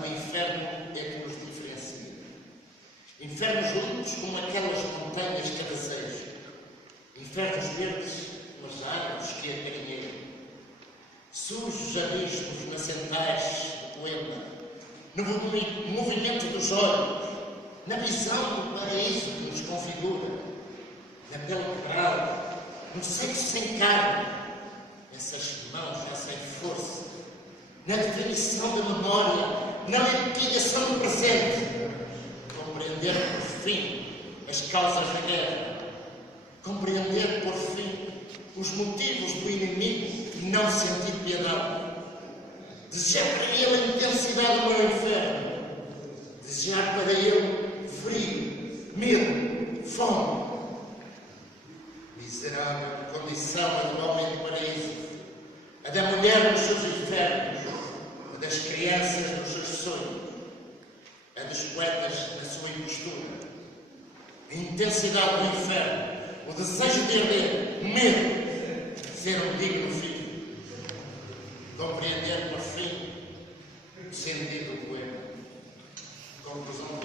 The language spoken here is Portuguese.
do inferno é que nos diferencia. Infernos limpos como aquelas montanhas que a desejam. Infernos verdes como as árvores que acarinheiam. Sujos abismos nascentais do poema, no movimento dos olhos, na visão do paraíso que nos configura, na pele quebrada, no sexo sem carne, nessas mãos já sem força, na definição da memória, na liquidação do presente, compreender por fim as causas da guerra, compreender por fim os motivos do inimigo e não sentir piedade, desejar para ele a intensidade do meu inferno, desejar para ele frio, medo, fome. Miserável condição a do homem do paraíso, a da mulher nos seus infernos, a das crianças nos seus sonhos, a dos poetas na sua impostura. A intensidade do inferno, o desejo de arder, o medo de ser um digno filho. Compreender, por fim, o sentido do poema. Conclusão